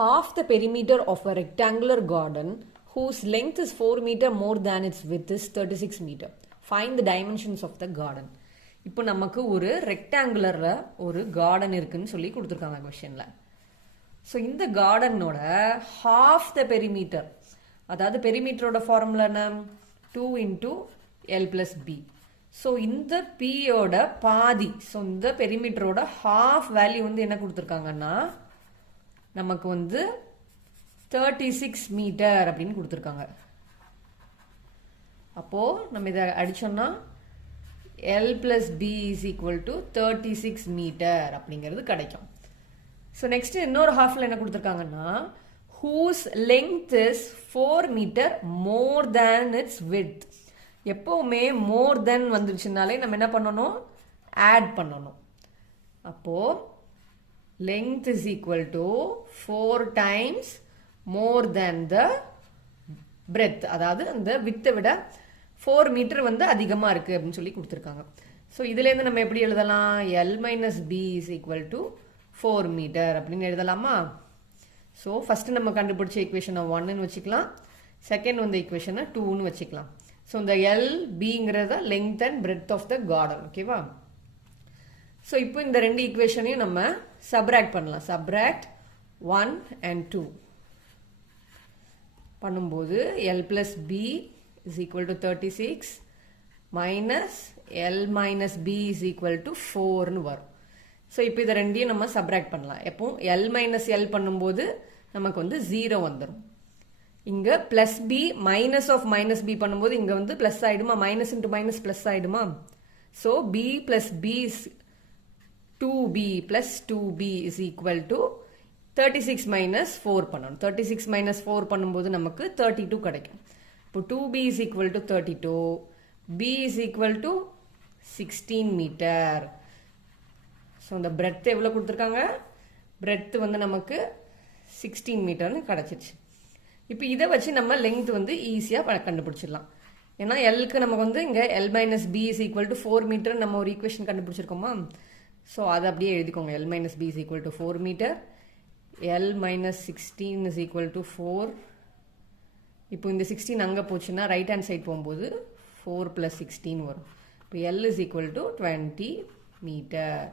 half the perimeter of a rectangular garden whose length is 4 meter more than its width is 36 meter. Find the dimensions of the garden. இப்போ நமக்கு ஒரு ரெக்டாங்குலர்ல ஒரு garden இருக்குன்னு சொல்லி கொடுத்துருக்காங்க கொஸ்டின்ல. ஸோ இந்த கார்டனோட half the perimeter, அதாவது பெரிமீட்டரோட ஃபார்முலா என்ன? 2 into L plus B. So இந்த பியோட பாதி, ஸோ இந்த பெரிமீட்டரோட ஹாஃப் வேல்யூ வந்து என்ன கொடுத்துருக்காங்கன்னா நமக்கு வந்து 36 மீட்டர் அப்படின்னு கொடுத்துருக்காங்க. அப்போ நம்ம இதை அடிச்சோம்னா L plus B is equal to 36 metre அப்படிங்கிறது கிடைக்கும். ஸோ நெக்ஸ்ட் இன்னொரு ஹாஃப்ல என்ன கொடுத்துருக்காங்கன்னா whose length is 4 metre more than its width. எப்பவுமே more than வந்துருச்சுனாலே நம்ம என்ன பண்ணணும்? ஆட் பண்ணணும். அப்போ length is equal to 4 times more than the breadth. அதாவது அந்த width விட 4 மீட்டர் வந்து அதிகமா இருக்கு அப்படின்னு சொல்லி கொடுத்துருக்காங்க. ஸோ இதுல இருந்து நம்ம எப்படி எழுதலாம்? L minus B is equal to 4 metre அப்படின்னு எழுதலாமா? ஸோ ஃபர்ஸ்ட் நம்ம கண்டுபிடிச்ச ஈக்குவேஷனை 1ன்னு வச்சுக்கலாம், செகண்ட் வந்து ஈக்குவேஷனை 2ன்னு வச்சுக்கலாம். ஸோ இந்த L Bங்கிறத length and breadth of the garden. ஓகேவா? ஸோ இப்போ இந்த ரெண்டு ஈக்குவேஷனையும் நம்ம சப்ராக்ட் பண்ணலாம். சப்ராக்ட் 1 and 2 பண்ணும்போது L plus B is equal to 36 minus L minus B is equal to 4ன்னு வரும். ஸோ இப்போ இதை ரெண்டையும் நம்ம சப்ராக்ட் பண்ணலாம். எப்போ L minus L பண்ணும்போது நமக்கு வந்து 0 வந்துடும். இங்க plus B minus of minus B பண்ணும்போது இங்க வந்து பிளஸ் ஆயிடுமா? மைனஸ் இன்டு மைனஸ் பிளஸ் ஆயிடுமா? So B plus B 2b plus 2b is equal to 36 minus 4 பண்ணணும். 36 minus 4 பண்ணும்போது நமக்கு 32 கிடைக்கும். இப்போ 2b is equal to 32, b is equal to 16 metre. So இந்த பிரெத் எவ்வளோ கொடுத்துருக்காங்க? பிரெத் வந்து நமக்கு 16 மீட்டர்னு கிடைச்சிருச்சு. இப்போ இதை வச்சு நம்ம லெங்த் வந்து ஈஸியாக கண்டுபிடிச்சிடலாம். ஏன்னா எல்க்கு நமக்கு வந்து இங்கே L minus B is equal to 4 metre நம்ம ஒரு ஈக்குவேஷன் கண்டுபிடிச்சிருக்கோமா? ஸோ அதை அப்படியே எழுதிக்கோங்க. L minus B is equal to 4 metre, L minus 16 is equal to 4. இப்போ இந்த 16 அங்கே போச்சுன்னா ரைட் ஹேண்ட் சைட் போகும்போது 4 plus 16 வரும். இப்போ L is equal to 20 metre.